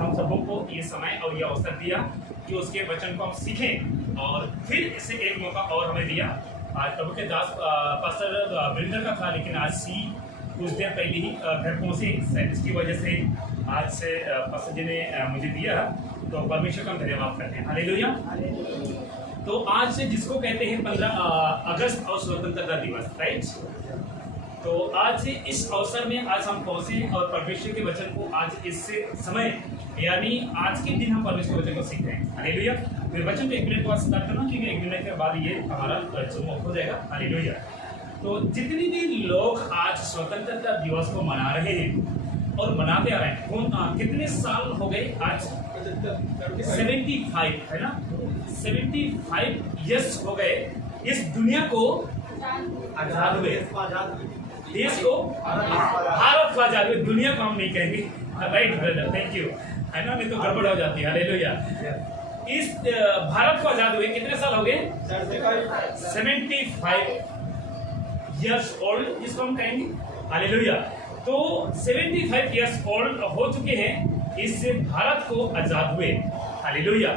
हम सबों को ये समय और ये अवसर दिया कि उसके वचन को हम सीखें, और फिर इसे एक मौका और हमें दिया। आज प्रभु के दास पास्टर वृंदर का था, लेकिन आज सी कुछ देर पहले ही घर पहुँचे, इसकी वजह से आज से पास्टर जी ने मुझे दिया, तो परमेश्वर का हम धन्यवाद करते हैं। हालेलुया। तो आज से जिसको कहते हैं 15 अगस्त और स्वतंत्रता दिवस, राइट। तो आज इस अवसर में आज हम पहुंचे और परमेश्वर के वचन को आज इस समय यानी आज के दिन हम परमेश्वर के वचन को सीख रहे हैं। हालेलुया। फिर वचन को 1 मिनट बाद स्टार्ट करना, क्योंकि 1 मिनट के बाद ये हमारा हो जाएगा। हालेलुया। तो जितने भी लोग आज स्वतंत्रता दिवस को मना रहे हैं और मनाते आ रहे हैं, कितने साल हो गए आज? 75 है ना, 75 ईयर्स हो गए इस दुनिया को आजाद हुए, देश को भारत को आजाद हुए। दुनिया को हम नहीं कहेंगे, राइट ब्रदर, थैंक यू, है ना, नहीं तो गड़बड़ हो जाती है। हालेलुया। इस भारत को आजाद हुए कितने साल हो गए? 75 ईयर्स ओल्ड जिसको हम कहेंगे। हालेलुया। तो 75 ईयर्स ओल्ड हो चुके हैं इस भारत को आजाद हुए। हालेलुया।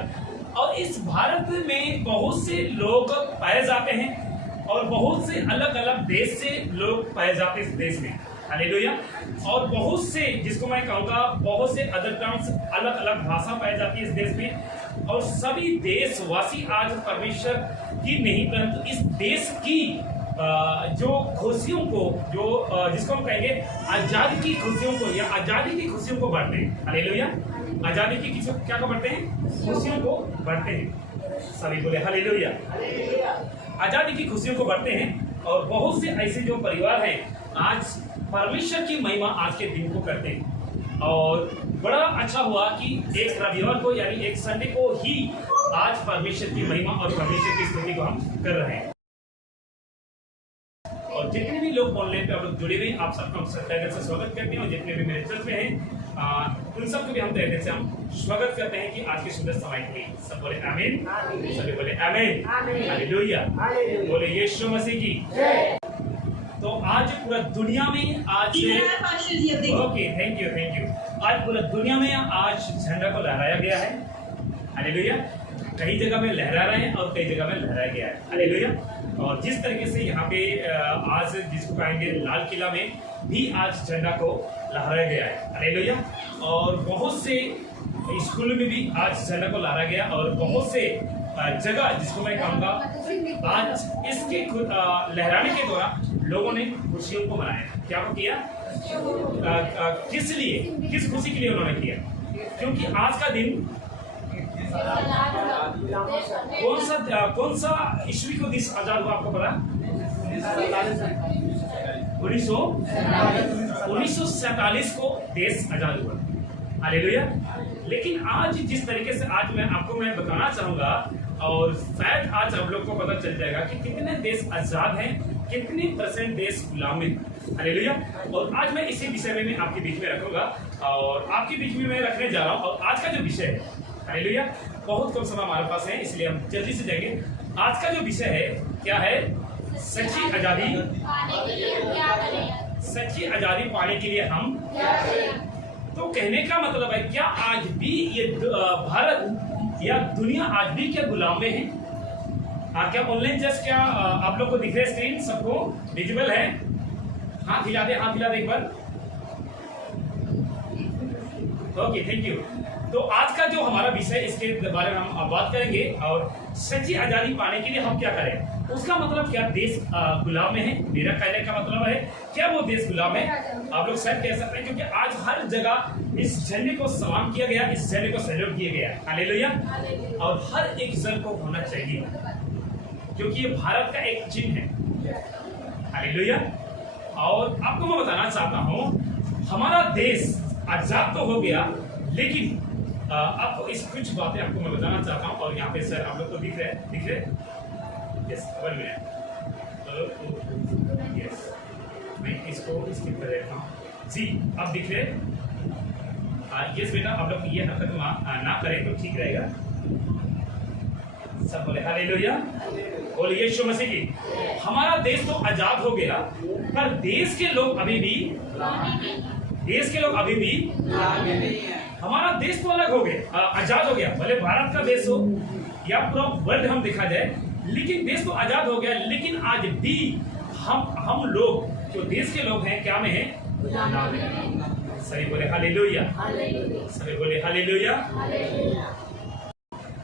और इस भारत में बहुत से लोग पाए जाते हैं और बहुत से अलग अलग देश से लोग पाए जाते हैं इस देश में। हालेलुया। और बहुत से, जिसको मैं कहूँगा, बहुत से अदर टर्म्स, अलग अलग भाषा पाई जाती है इस देश में। और सभी देशवासी आज परमेश्वर की नहीं, परंतु इस देश की जो खुशियों को, जो जिसको हम कहेंगे आजादी की खुशियों को, या आजादी की खुशियों को बांटते हैं। हालेलुया। आजादी की क्या को बढ़ते हैं? खुशियों को बढ़ते हैं। सभी बोले हालेलुया। आजादी की खुशियों को बढ़ते हैं। और बहुत से ऐसे जो परिवार हैं आज परमेश्वर की महिमा आज के दिन को करते हैं। और बड़ा अच्छा हुआ कि एक रविवार को, यानी एक संडे को ही आज परमेश्वर की महिमा और परमेश्वर की स्तुति को हम कर रहे हैं। और जितने भी लोग ऑनलाइन पे आप लोग जुड़े हुए हैं, आप सबका तहे से स्वागत करते हैं। और जितने भी मेरे चर्च में हैं उन सबको भी हम तहे से हम स्वागत करते हैं कि आज के सुंदर समय के लिए। सब बोले आमीन, सभी बोले आमीन, हालेलुया, बोले यीशु मसीह की। तो आज पूरा दुनिया में आज, ओके, थैंक यू, आज पूरा दुनिया में आज झंडा को लहराया गया है। हालेलुया। कई जगह में लहरा रहे हैं और कई जगह में लहराया गया है। हालेलुया। और जिस तरीके से यहाँ पे आज जिसको कहेंगे लाल किला में भी आज झंडा को लहराया गया है। हालेलुया। और बहुत से स्कूलों में भी आज झंडा को लहराया गया, और बहुत से जगह जिसको मैं कहूँगा आज इसके लहराने के द्वारा लोगों ने खुशियों को मनाया। क्या किया? किस लिए, किस खुशी के लिए उन्होंने किया? क्योंकि आज का दिन कौन सा ईस्वी को देश आजाद हुआ, आपको पता? 1947 को देश आजाद हुआ। हालेलुया। लेकिन आज जिस तरीके से आज मैं बताना चाहूंगा, और शायद आज आप लोग को पता चल जाएगा कि कितने देश आजाद हैं, कितने % देश गुलाम हैं। हालेलुया। और आज मैं इसी विषय में आपके बीच में रखूंगा, और आपके बीच में मैं रखने जा रहा हूँ। और आज का जो विषय है, हालेलुया, बहुत कम समय हमारे पास है, इसलिए हम जल्दी से जाएंगे। आज का जो विषय है क्या है? सच्ची आजादी। सच्ची आजादी पाने के लिए हम क्या करें? तो कहने का मतलब है, क्या आज भी ये भारत या दुनिया आज भी क्या गुलाम में है? क्या ऑनलाइन जस्ट क्या आप लोग को दिख रहे स्क्रीन? सबको विजिबल है? हाथ हिला दे, हाथ हिला दे एक बार। Okay, thank you. तो आज का जो हमारा विषय, इसके बारे में हम बात करेंगे। और सच्ची आजादी पाने के लिए हम क्या करें? उसका मतलब क्या देश गुलाम में है? मेरा कहने का मतलब है, क्या वो देश गुलाम है? आप लोग शायद कह सकते हैं, क्योंकि आज हर जगह इस झंडे को सलाम किया गया, इस झंडे को सैल्यूट किया गया। हालेलुया। और हर एक जन को होना चाहिए, क्योंकि ये भारत का एक चिन्ह है। हालेलुया। और आपको मैं बताना चाहता हूँ, हमारा देश आजाद तो हो गया, लेकिन आपको इस कुछ बातें आपको मैं बताना चाहता हूँ। और यहाँ पे सर आप लोग को दिख रहे? Yes, 1 minute. यस, मैं इसको स्किप कर देता हूँ जी। अब दिख रहे? यस बेटा, आप लोग ये हरकत ना करें तो ठीक रहेगा। सब बोले हालेलुया, बोले यीशु मसीह की। हमारा देश तो आजाद हो गया, पर देश के लोग अभी भी देश के लोग अभी भी हमारा देश तो अलग हो गया, आजाद हो गया, भले भारत का देश हो या पूरा वर्ल्ड हम देखा जाए, लेकिन देश तो आजाद हो गया, लेकिन आज भी हम लोग जो देश के लोग हैं क्या में हैं? गुलाम हैं। सभी बोले हालेलुया, सभी बोले हालेलुया।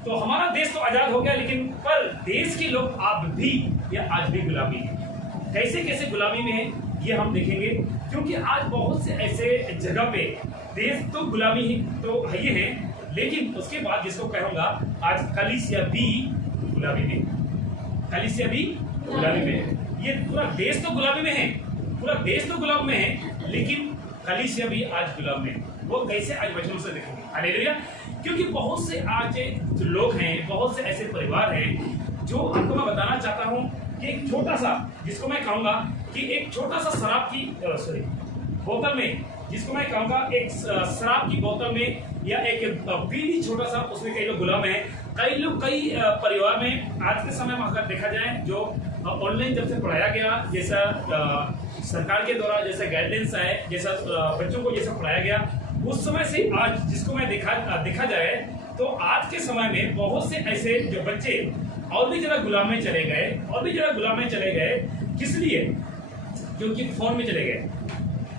तो हमारा देश तो आजाद हो गया, लेकिन पर देश के लोग अब भी या आज भी गुलामी है। कैसे कैसे गुलामी में है ये हम देखेंगे, क्योंकि आज बहुत से ऐसे जगह पे देश तो गुलामी ही तो ये है, लेकिन उसके बाद जिसको कहूंगा आज कलीसिया भी गुलामी में, कलीसिया भी गुलामी में है। ये पूरा देश तो गुलामी में है, पूरा देश तो गुलाम में है, लेकिन कलीसिया भी आज गुलाम में है। वो कैसे आज वचनों से देखेंगे। हालेलुया। क्योंकि बहुत से आज जो लोग हैं, बहुत से ऐसे परिवार हैं जो आपको मैं बताना चाहता हूं कि एक छोटा सा, जिसको मैं कहूंगा कि एक छोटा सा शराब की बोतल में, जिसको मैं कहूंगा एक शराब की बोतल में या एक बीड़ी छोटा सा, उसमें कई लोग गुलाम हैं। कई लोग कई परिवार में आज के समय में अगर देखा जाए, जो ऑनलाइन जब से पढ़ाया गया, जैसा सरकार के द्वारा जैसे गाइडेंस आए, जैसा बच्चों को जैसा पढ़ाया गया, उस समय से आज जिसको मैं देखा जाए तो आज के समय में बहुत से ऐसे जो बच्चे और भी जरा गुलाम में चले गए, और भी जरा गुलाम में चले गए। किस लिए? क्योंकि फोन में चले गए।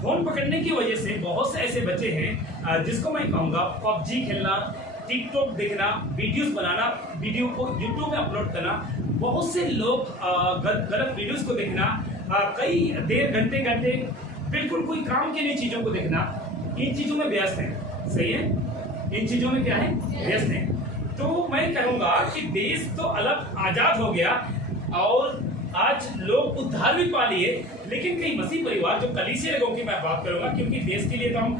फोन पकड़ने की वजह से बहुत से ऐसे बच्चे हैं जिसको मैं कहूँगा पबजी खेलना, टिकटॉक देखना, वीडियोस बनाना, वीडियो को यूट्यूब में अपलोड करना, बहुत से लोग गलत वीडियोस को देखना, कई देर घंटे बिल्कुल कोई काम की नहीं चीजों को देखना, इन चीजों में व्यस्त हैं। सही है, इन चीजों में क्या है? व्यस्त हैं। तो मैं कहूँगा कि देश तो अलग आजाद हो गया और आज लोग उद्धार भी पा लिए, लेकिन कई मसीह परिवार जो कलीसिया लोगों की मैं बात करूंगा, क्योंकि देश के लिए तो हम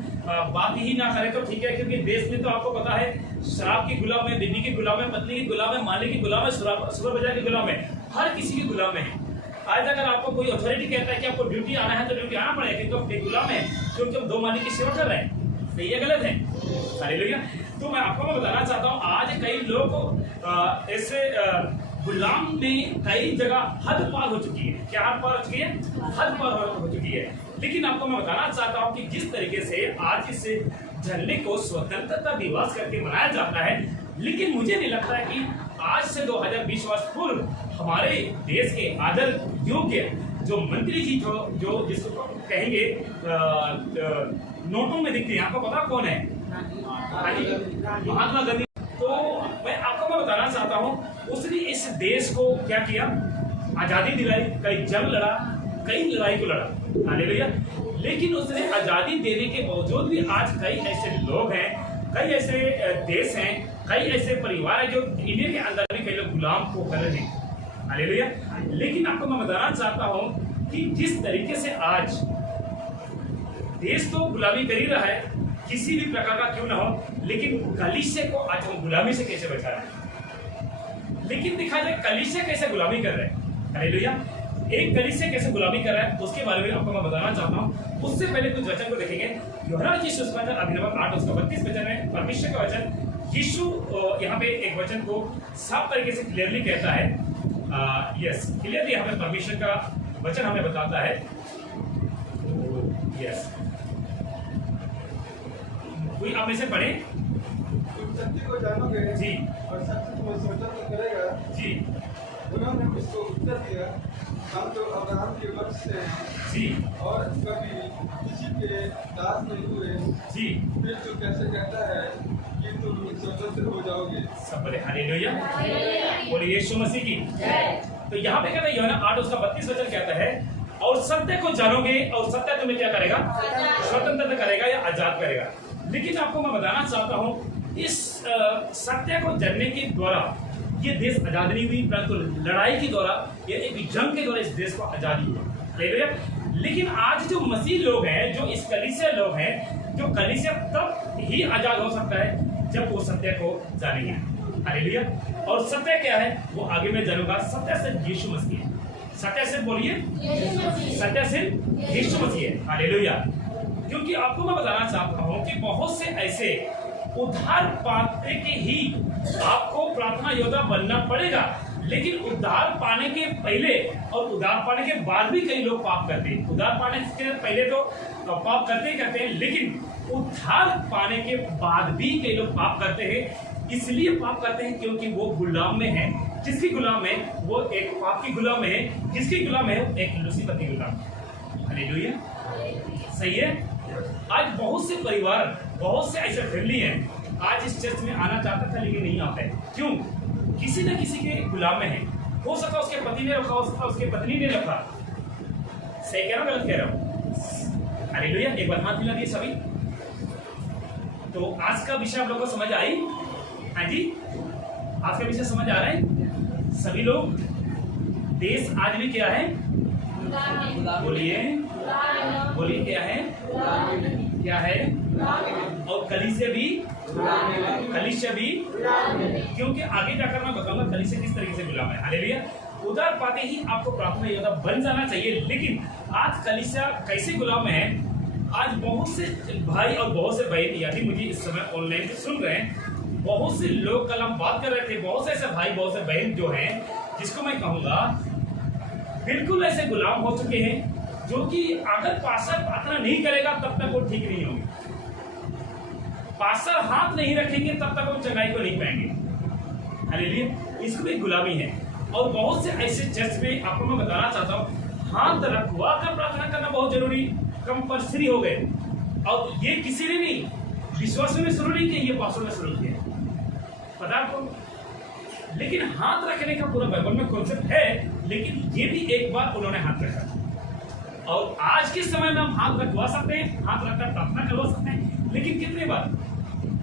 बात ही ना करें तो ठीक है, क्योंकि देश में तो आपको पता है शराब की गुलाम है, बीवी की गुलाम है, पत्नी की गुलाम है, मालिक की गुलाम है, सुपर बाजार की गुलाम है, हर किसी की गुलाम है। आज अगर आपको कोई अथॉरिटी कहता है कि आपको ड्यूटी आना है तो ड्यूटी आना पड़ेगा, क्योंकि आप एक गुलाम है, क्योंकि हम दो मालिक की सेवा कर रहे हैं। सही है गलत है? हालेलुया। तो मैं आपको बताना चाहता हूँ आज कई लोग ऐसे गुलाम में कई जगह हद पार हो चुकी है। क्या हद पार हो चुकी है? हद पार हो चुकी है। लेकिन आपको मैं बताना चाहता हूँ कि जिस तरीके से आज इस झंडे को स्वतंत्रता दिवस करके मनाया जाता है, लेकिन मुझे नहीं लगता है कि आज से 2020 वर्ष पूर्व हमारे देश के आदर योग्य जो मंत्री जी जो जिसको कहेंगे नोटों में दिखते हैं, आपको पता कौन है? महात्मा गांधी। तो मैं आपको बताना चाहता हूँ उसने इस देश को क्या किया? आजादी दिलाई, कई जंग लड़ा, कई लड़ाई को लड़ा। हालेलुया। लेकिन उसने आजादी देने के बावजूद भी आज कई ऐसे लोग हैं, कई ऐसे देश हैं, कई ऐसे परिवार हैं जो इंडिया के अंदर भी कई लोग गुलाम को कर रहे हैं। हालेलुया। लेकिन आपको मैं बताना चाहता हूँ कि जिस तरीके से आज देश तो गुलामी कर ही रहा है, किसी भी प्रकार का क्यों ना हो, लेकिन कलीसिया को आज हम गुलामी से कैसे बचा रहे हैं? लेकिन दिखा जाए कलीसिया कैसे गुलामी कर रहे हैं। हालेलुया। एक कलीसिया कैसे गुलामी कर रहा है उसके बारे में आपको मैं बताना चाहता हूँ। उससे पहले कुछ वचन को देखेंगे। यूहन्ना रचित सुसमाचार अभिनव 8 उसका 32 वचन है परमेश्वर का वचन। यीशु यहाँ पे एक वचन को साफ तरीके से क्लियरली कहता है, यस क्लियरली यहाँ पे परमेश्वर का वचन हमें बताता है। यस, कोई आप में से पढ़े? सत्य को जानोगे जी और सत्य को स्वतंत्र करेगा। जी। उन्होंने उसको उत्तर दिया, हम तो अब्राहम के वंश से हैं जी और कभी किसी के दास नहीं हुए। जी। फिर तो कैसे कहता है कि तुम स्वतंत्र हो जाओगे? सब बोले हालेलुया। बोले यीशु मसीह की। तो यहाँ पे कहता है यूहन्ना 8 उसका 32 वचन कहता है, और सत्य को जानोगे और सत्य तुम्हें क्या करेगा? स्वतंत्र करेगा या आजाद करेगा। लेकिन आपको मैं बताना चाहता हूँ इस सत्य को जानने के द्वारा ये देश आजाद नहीं हुई, परंतु लड़ाई के द्वारा या एक जंग के द्वारा इस देश को आजादी हुई। लेकिन आज जो मसीह लोग हैं, जो इस कलीसिया लोग हैं, जो कलीसिया तब ही आजाद हो सकता है जब वो सत्य को जानेंगे। हालेलुया। और सत्य क्या है वो आगे मैं जानूंगा। सत्य सिर्फ यीशु मसीह है। सत्य सिर्फ बोलिए, सत्य सिर्फ यीशु मसीह है। हालेलुया। क्योंकि आपको मैं बताना चाहता हूं कि बहुत से ऐसे उद्धार पाते के ही आपको प्रार्थना योद्धा बनना पड़ेगा, लेकिन उद्धार पाने के पहले और उद्धार पाने के बाद भी कई लोग पाप करते हैं। उद्धार पाने के पहले तो पाप करते ही करते हैं, लेकिन उद्धार पाने के बाद भी कई लोग पाप करते हैं। इसलिए पाप करते हैं क्योंकि वो गुलाम में है। जिसकी गुलाम है वो एक पाप की गुलाम है, जिसकी गुलाम है एक लूसीफर की गुलाम। हालेलुया, सही है। आज बहुत से परिवार, बहुत से ऐसे फैमिली हैं आज इस चर्च में आना चाहता था लेकिन नहीं आता है। क्यों? किसी न किसी के गुलाम में है। हो सकता उसके पति ने रखा, हो सकता उसके पत्नी ने रखा। सही कह रहा हूं, गलत कह रहा हूं? हालेलुया, एक बार हाथ मिला दिए सभी। तो आज का विषय आप लोगों को समझ आई? हाँ जी, आज का विषय समझ आ रहा है सभी लोग? देश आज भी क्या है? बोलिए बोलिए, क्या है? क्या है? और कलीसिया भी, कलीसिया भी, क्योंकि आगे जाकर मैं बताऊंगा कलीसिया किस तरीके से गुलाम है। हालेलुया। उद्धार पाते ही आपको प्रार्थना योद्धा बन जाना चाहिए, लेकिन आज कलीसिया कैसे गुलाम है? आज बहुत से भाई और बहुत से बहन, यदि मुझे इस समय ऑनलाइन सुन रहे हैं, बहुत से लोग कल हम बात कर रहे थे, बहुत से ऐसे भाई, बहुत से बहन जो हैं, जिसको मैं कहूंगा बिल्कुल ऐसे गुलाम हो चुके हैं, जो कि अगर पास्टर प्रार्थना नहीं करेगा तब तक वो ठीक नहीं होंगे। पास्टर हाथ नहीं रखेंगे तब तक वो चंगाई को नहीं पाएंगे। हालेलुया, इसको भी गुलामी है। और बहुत से ऐसे चर्च में आपको मैं बताना चाहता हूँ, हाथ रखवा कर प्रार्थना करना बहुत जरूरी, कंपल्सरी हो गए। और ये किसी ने नहीं, विश्वासियों ने शुरू नहीं किया, ये पास्टर ने शुरू किया, पता आपको। लेकिन हाथ रखने का पूरा बाइबल में कॉन्सेप्ट है, लेकिन ये भी एक बार उन्होंने हाथ रखा। और आज के समय में हम हाथ रखवा सकते हैं, हाथ रखकर प्रार्थना करवा सकते हैं, लेकिन कितने बार?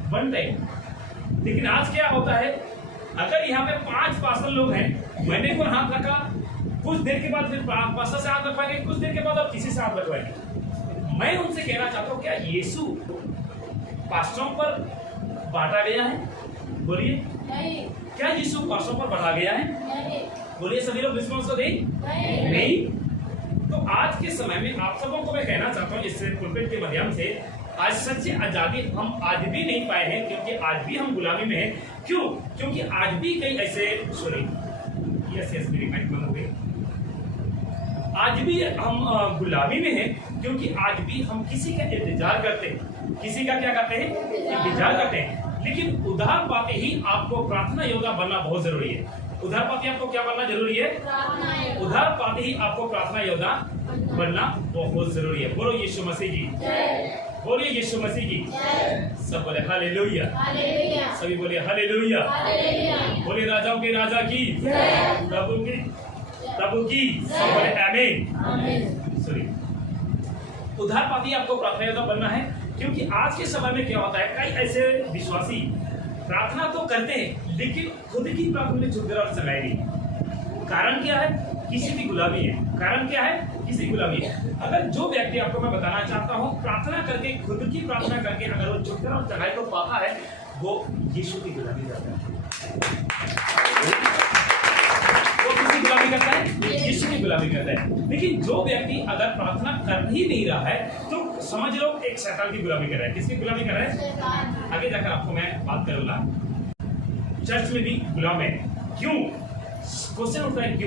One time. लेकिन आज क्या होता है, अगर यहाँ पे 5 पास्टर लोग हैं, मैंने को हाथ रखा, कुछ देर के बाद फिर पास्टर से हाथ रखवाएंगे, कुछ देर के बाद और किसी से हाथ रखवाएंगे। मैं उनसे कहना चाहता हूँ, क्या यीशु पास्टरों पर बांटा गया है? बोलिए, क्या यीशु पास्टरों पर बांटा गया है? बोलिए, सभी लोग रिस्पॉन्स को दें। नहीं। तो आज के समय में आप सबों को मैं कहना चाहता हूँ इस पुलपिट के माध्यम से, आज सच्ची आजादी हम आज भी नहीं पाए हैं, क्योंकि आज भी हम गुलामी में हैं। क्यों? क्योंकि आज भी कई ऐसे, सॉरी, यस मेरी माइक बंद हो गई। आज भी हम गुलामी में हैं, क्योंकि आज भी हम किसी का इंतजार करते हैं। किसी का क्या करते हैं? इंतजार करते हैं। लेकिन उद्धार पाते ही आपको प्रार्थना योद्धा बनना बहुत जरूरी है। उद्धार पाते आपको क्या बनना जरूरी है? उद्धार पाते ही आपको प्रार्थना योद्धा बनना बहुत जरूरी है। बोलो यीशु मसीह की, बोलिए यीशु मसीह की। सब बोले हालेलुया, सभी बोले हालेलुया। बोले राजाओं के राजा की, प्रभु की, सब बोले आमीन। सॉरी, उद्धार पाते ही आपको प्रार्थना योद्धा बनना है, क्योंकि आज के समय में क्या होता है, कई ऐसे विश्वासी प्रार्थना तो करते हैं, लेकिन खुद की प्रार्थना में छुटकारा और चलाई नहीं। कारण क्या है? किसी की गुलामी है। कारण क्या है? किसी की गुलामी है। अगर जो व्यक्ति, आपको मैं बताना चाहता हूँ, प्रार्थना करके, खुद की प्रार्थना करके अगर वो छुटकारा और चलाई को पाता है, वो यीशु की गुलामी करता है। वो किसकी गुलामी करता है? यीशु की गुलामी करता है। लेकिन जो व्यक्ति अगर प्रार्थना कर ही नहीं रहा है, तो समझ लो एक शैतान की गुलामी कर रहा है। किसकी गुलामी कर रहा है? आगे जाकर आपको मैं बात करूंगा। चर्च में भी गुलाम है। क्यों? क्वेश्चन उठता है,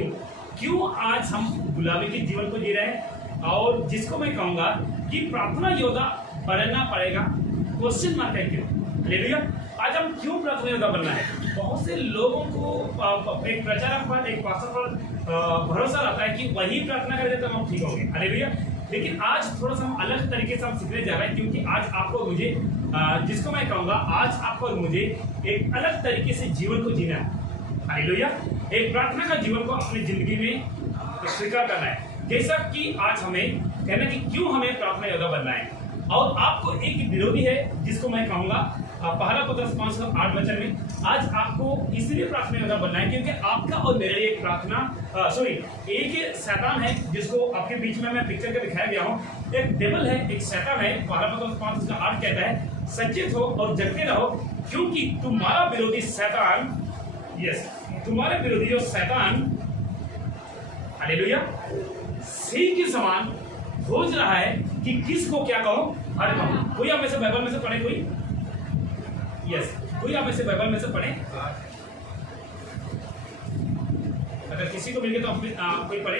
क्यों आज हम गुलामी के जीवन को जी रहे हैं? और जिसको मैं कहूंगा कि प्रार्थना योद्धा बनना पड़ेगा, क्वेश्चन मार्क है क्यों? हालेलुया। आज हम क्यों प्रार्थना योद्धा बनना है? बहुत से लोगों को एक प्रचारक पर, एक पास्टर पर भरोसा रहता है कि वही प्रार्थना करेंगे तो हम ठीक होंगे। हालेलुया। लेकिन आज थोड़ा सा हम अलग तरीके से हम सीखने जा रहे हैं, क्योंकि आज आपको मुझे, जिसको मैं कहूंगा, आज आपको मुझे एक अलग तरीके से जीवन को जीना है। हालेलुया। एक प्रार्थना का जीवन को अपनी जिंदगी में स्वीकार करना है। जैसा कि आज हमें कहना कि क्यों हमें प्रार्थना योद्धा बनना है। और आपको एक विरोधी है, जिसको मैं कहूंगा पहला पत्रस 5:8 वचन में, आज आपको इसलिए प्रार्थना योद्धा बनना है क्योंकि आपका और मेरे लिए एक प्रार्थना, सॉरी, एक शैतान है, जिसको आपके बीच में मैं पिक्चर के दिखाया गया हूँ। एक डेविल है, एक शैतान है। पहला पत्रस 5:8 कहता है, सचेत हो और जगते रहो, क्योंकि तुम्हारा विरोधी शैतान, यस, तुम्हारे विरोधी जो शैतान, हालेलुया, सिंह के समान खोज रहा है कि किसको क्या कहो, हर कहो। कोई आप में से बाइबल में से पढ़े? कोई? यस, कोई आप में से बाइबल में से पढ़े? अगर किसी को मिल गया तो कोई पढ़े।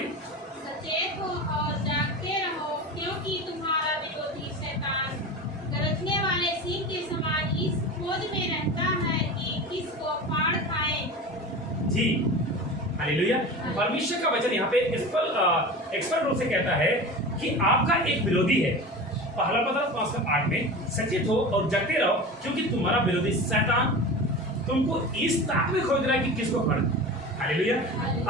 सचेत हो और जागते रहो, क्योंकि तुम्हारा विरोधी शैतान गरजने वाले सिंह के समान इस खोज में रहता है कि किसको फाड़ खाए। जी, हालेलुया। परमेश्वर का वचन यहाँ पे एक्सपर्ट रूप से कहता है कि आपका एक विरोधी है। पहला पत्र 5:8 में सचेत हो और जगते रहो, क्योंकि तुम्हारा विरोधी शैतान तुमको इस ताक में खोज रहा है कि किसको फाड़। हालेलुया।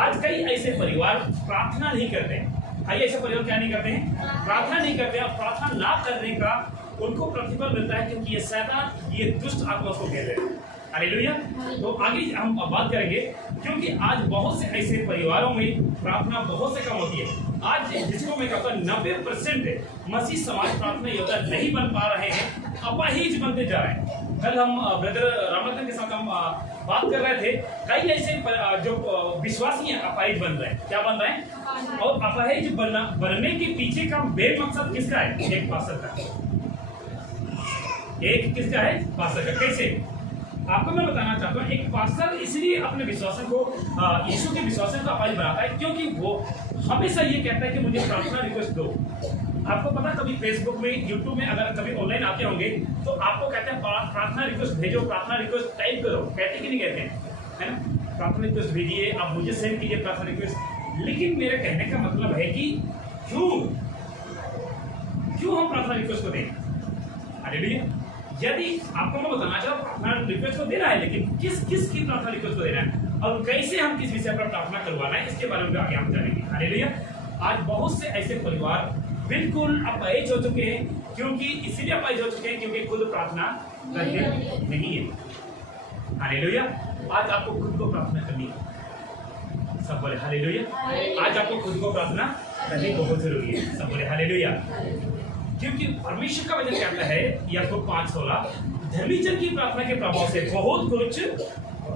आज कई ऐसे परिवार प्रार्थना नहीं करते हैं। कई ऐसे परिवार क्या नहीं करते हैं? प्रार्थना नहीं करते हैं। और प्रार्थना ना करने का उनको प्रतिफल मिलता है, क्योंकि ये शैतान, ये दुष्ट आत्मा उसको घेर रहे हैं। हालेलुया। तो आगे हम बात करेंगे, क्योंकि आज बहुत से ऐसे परिवारों में प्रार्थना बहुत से कम होती है। आज जिसको मैं कहता हूँ 90% मसीह समाज प्रार्थना योद्धा नहीं बन पा रहे हैं, अपाहिज बनते जा रहे हैं। कल हम ब्रदर रामरतन के साथ हम बात कर रहे थे, कई ऐसे जो विश्वासी हैं अपाहिज बन रहे हैं। क्या बन रहे हैं? और अपाहिज बनने के पीछे का मेन मकसद किसका है? एक पास्टर का। एक किसका है? पास्टर का। कैसे? आपको मैं बताना चाहता हूँ, एक पास्टर इसलिए अपने विश्वासन को यीशु के विश्वासन को अपाहिज बनाता है, क्योंकि वो हमेशा ये कहता है कि मुझे प्रार्थना रिक्वेस्ट दो। आपको पता, कभी फेसबुक में, यूट्यूब में अगर कभी ऑनलाइन आते होंगे तो आपको कहते हैं प्रार्थना रिक्वेस्ट भेजो, प्रार्थना रिक्वेस्ट टाइप करो। कहते कि नहीं कहते हैं? है ना? प्रार्थना रिक्वेस्ट भेजिए, आप मुझे सेंड कीजिए प्रार्थना रिक्वेस्ट। लेकिन मेरे कहने का मतलब है कि क्यों हम प्रार्थना रिक्वेस्ट को दें? हालेलुया। यदि आपको मैं बताना चाहूँ, प्रार्थना रिक्वेस्ट को देना है, लेकिन किस की प्रार्थना रिक्वेस्ट को देना है और कैसे हम किस विषय पर प्रार्थना करवाना है, इसके बारे में आगे हम जानेंगे। हालेलुया। आज बहुत से ऐसे परिवार बिल्कुल अपाहिज हो चुके हैं, क्योंकि इसीलिए अपाहिज हो चुके हैं क्योंकि खुद प्रार्थना करते नहीं है। हालेलुया। आज आपको खुद को प्रार्थना करनी है। सब बोले हालेलुया। आज आपको खुद को प्रार्थना करनी बहुत जरूरी है। सब बोले हालेलुया। क्योंकि परमेश्वर का वचन कहता है याकूब 5:16, धर्मी जन की प्रार्थना के प्रभाव से बहुत कुछ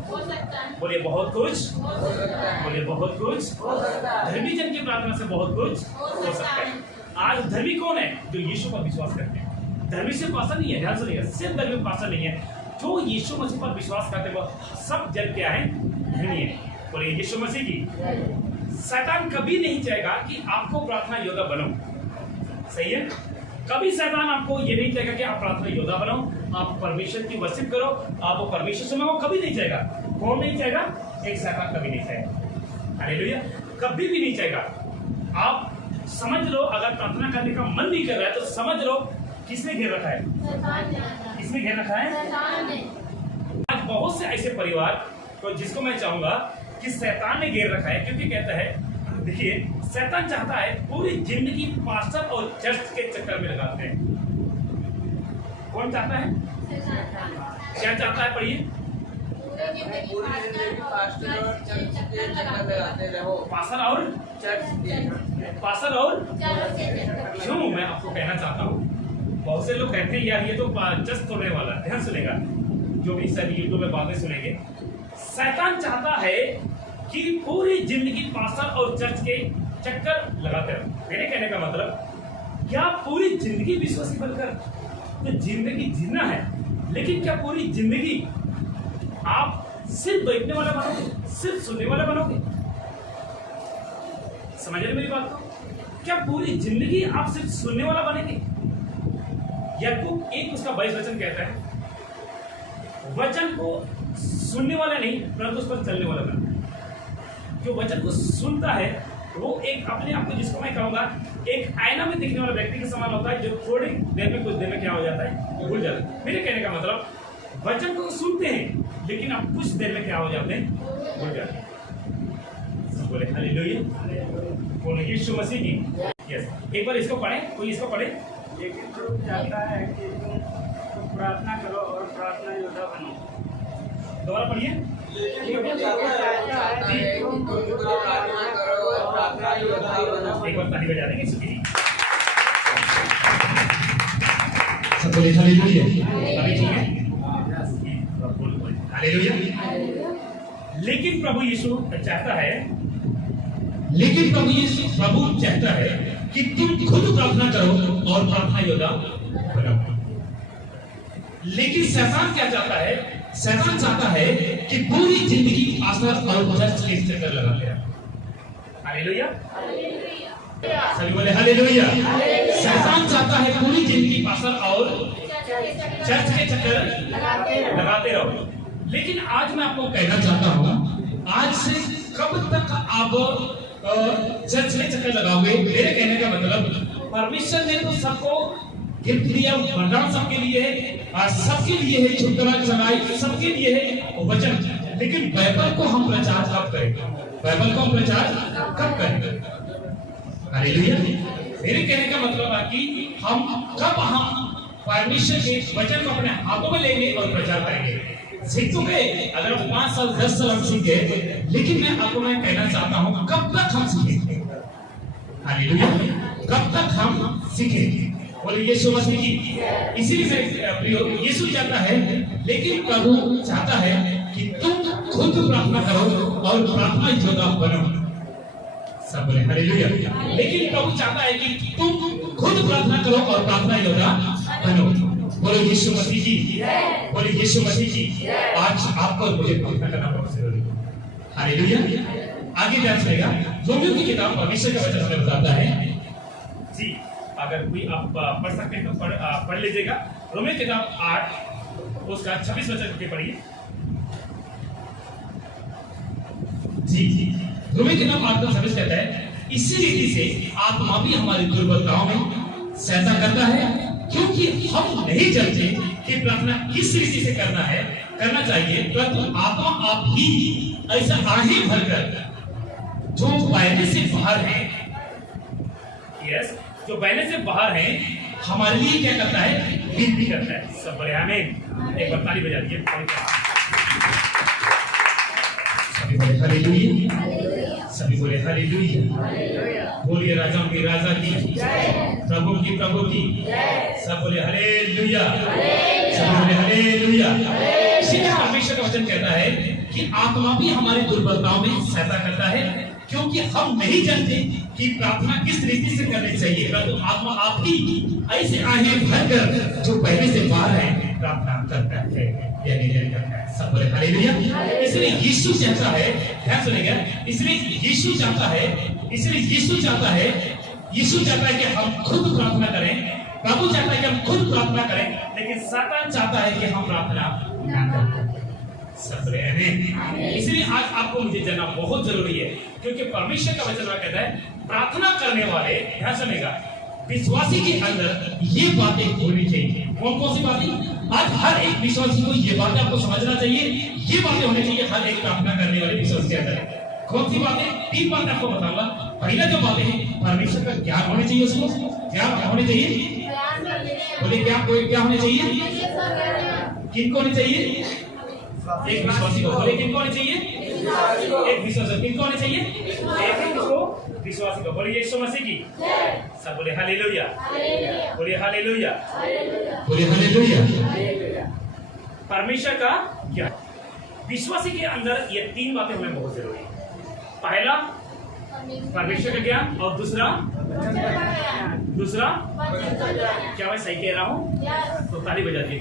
हो सकता है। बोलिए बहुत कुछ बोलिए बहुत कुछ धर्मी जन की प्रार्थना से बहुत कुछ हो सकता है। आज धर्मी कौन है? जो यीशु पर विश्वास करते हैं। धर्मी सिर्फ पास्टर नहीं है, ध्यान सुनिएगा, सिर्फ धर्मी पास्टर नहीं है। जो यीशु मसीह पर विश्वास करते हैं सब जन क्या है? धर्मी है। बोलिए यीशु मसीह की। शैतान कभी नहीं चाहेगा कि आपको प्रार्थना योद्धा बनो। सही है? कभी शैतान आपको ये नहीं चाहेगा कि आप प्रार्थना योद्धा बनो, आप परमेश्वर की वर्शिप करो, आप परमेश्वर से मांगो। कभी नहीं चाहेगा। कौन नहीं चाहेगा? एक शैतान कभी नहीं चाहेगा। हालेलुया। कभी भी नहीं चाहेगा। आप समझ लो, अगर प्रार्थना करने का मन नहीं कर रहा है तो समझ लो किसने घेर रखा है? किसने घेर रखा है? आज बहुत से ऐसे परिवार को जिसको मैं चाहूंगा कि शैतान ने घेर रखा है, क्योंकि कहता है, देखिए, शैतान चाहता है पूरी जिंदगी पास्टर और चर्च के चक्कर में लगाते हैं। कौन चाहता है? क्या चाहता है? पढ़िए। पास्टर और क्यों? मैं आपको कहना चाहता हूँ, बहुत से लोग कहते हैं यार ये तो चर्च तोड़ने वाला है। ध्यान सुनेगा, जो भी सर यूट्यूब में बातें सुनेंगे। शैतान चाहता है कि पूरी जिंदगी पास्टर और चर्च के चक्कर लगाते रहो। मेरे कहने का मतलब, क्या पूरी जिंदगी विश्वासी बनकर तो जिंदगी जीना है, लेकिन क्या पूरी जिंदगी आप सिर्फ बैठने वाला बनोगे, सिर्फ सुनने वाला बनोगे? समझ रहे मेरी बात को? क्या पूरी जिंदगी आप सिर्फ सुनने वाला बनेंगे? याकूब 1:22 वचन कहता है, वचन को सुनने वाला नहीं परंतु उस पर चलने वाला बना। जो वचन को सुनता है वो एक अपने आप को, जिसको मैं कहूंगा, एक आईना में दिखने वाला व्यक्ति के समान होता है, जो थोड़ी देर में, कुछ देर में क्या हो जाता है? भूल जाता है। मेरे कहने का मतलब, वचन को सुनते हैं लेकिन आप कुछ देर में क्या हो जाते हैं? भूल जाते हैं। बोले हालेलुया। बोले यीशु मसीह की। यस, एक बार इसको पढ़े, कोई इसको पढ़े। लेकिन जो चाहता है कि तुम प्रार्थना करो और प्रार्थना योद्धा बनो। दोबारा पढ़िए। एक बार ताली बजा देंगे इसके लिए। सब बोले हालेलुया। अभी ठीक है? हालेलुया। लेकिन प्रभु यीशु चाहता है कि तुम खुद प्रार्थना करो और प्रार्थना योद्धा बनो। लेकिन शैतान क्या चाहता है? शैतान चाहता है कि पूरी जिंदगी पास्टर और चर्च के चक्कर लगाते हैं। हालेलुया। हालेलुया। सभी बोले हालेलुया। शैतान चाहता है पूरी जिंदगी पास्टर और चर्च के चक्कर लगाते रहो, लेकिन आज मैं आपको कहना चाहता हूँ, आज से कब तक आप चर्च में चक्कर लगाओगे? मेरे कहने का मतलब परमेश्वर ने तो सबको गिफ्ट दिया, वरदान सबके लिए है, सबके लिए है, छुटकारा चढ़ाई सबके लिए है वचन, लेकिन बाइबल को हम प्रचार कब करेंगे? बाइबल को हम प्रचार कब करेंगे? हालेलुया। मेरे कहने का मतलब है कि हम परमेश्वर के वचन को अपने हाथों में लेंगे और प्रचार करेंगे। सीख तो गए, अगर आप 5 साल 10 साल हम सीख गए, लेकिन मैं आपको कहना चाहता हूं कब तक हम सीखेंगे? हालेलुया। कब तक हम सीखेंगे? बोले यीशु मसीह की। इसीलिए मेरे प्रियो, यीशु चाहता है, लेकिन प्रभु चाहता है कि तुम खुद प्रार्थना करो और प्रार्थना योद्धा बनो। सब बोले हालेलुया। लेकिन प्रभु चाहता है कि तुम खुद प्रार्थना करो और प्रार्थना योद्धा बनो। बोलो यीशु मसीह की। बोलो यीशु मसीह की। आज आपको मुझे प्रार्थना करना बहुत जरूरी है। हालेलुया। आगे क्या चलेगा? रोमियो की किताब परमेश्वर का वचन हमें बताता है जी, अगर कोई आप पढ़ सकते हैं तो पढ़ लीजिएगा। रोमियो की किताब 8 उसका 26 वचन के पढ़िए जी। रोमियो की किताब 8 का 26 कहता है, इसी रीति से आत्मा भी हमारी दुर्बलताओं में सहायता करता है, क्योंकि हम नहीं जानते कि प्रार्थना किस रीति से करना चाहिए, परंतु आत्मा आप ही ऐसा आगे भरकर जो बहने से बाहर है, जो बहने से बाहर है, हमारे लिए क्या करता है? विनती करता है। सब बड़े आमीन। एक बार ताली बजा दीजिए। सभी बोले हालेलुया। सभी बोले हालेलुया। बोलिए राजाओं की राजा की, प्रभु की प्रभु की। सब बोले हालेलुया। सब बोले हालेलुया। इसीलिए परमेश्वर का वचन कहता है कि आत्मा भी हमारी दुर्बलताओं में सहायता करता है, क्योंकि हम नहीं जानते कि प्रार्थना किस रीति से करनी चाहिए, परंतु आत्मा आप ही ऐसे आगे भरकर जो पहले से बाहर है प्रार्थना करता है या निधन करता है। सब बोले हालेलुया। इसलिए यीशु चाहता है, ध्यान सुनिएगा, इसलिए यीशु चाहता है कि हम खुद प्रार्थना करें। प्रभु चाहता है कि हम खुद प्रार्थना करें, लेकिन शैतान चाहता है कि हम प्रार्थना ना करें। इसलिए आज आपको मुझे जानना बहुत जरूरी है, क्योंकि परमेश्वर का वचन कहता है प्रार्थना करने वाले, ध्यान सुनेगा, विश्वासी के अंदर ये बातें होनी चाहिए। कौन कौन सी बातें? आज हर एक विश्वासी को ये बातें आपको समझना चाहिए, ये बातें होनी चाहिए हर एक प्रार्थना करने वाले विश्वासी के अंदर। कौन सी बातें? 3 बातें आपको बताऊंगा। पहला जो बातें है, परमेश्वर का ज्ञान होने चाहिए, उसको ज्ञान होने चाहिए। बोले क्या होने चाहिए? किनको होने चाहिए? एक विश्वासी को। बोले किनको होने चाहिए? एक विश्वासी। किनको होने चाहिए? एक विश्वासी को। बोलिए यीशु मसीह की। सब बोले हालेलुया। बोलिए हालेलुया। बोलिए हालेलुया। परमेश्वर का ज्ञान, विश्वासी के अंदर ये 3 बातें हमें बहुत जरूरी है। पहला परमेश्वर का ज्ञान, और दूसरा क्या मैं सही कह रहा हूँ? तो ताली बजा दी।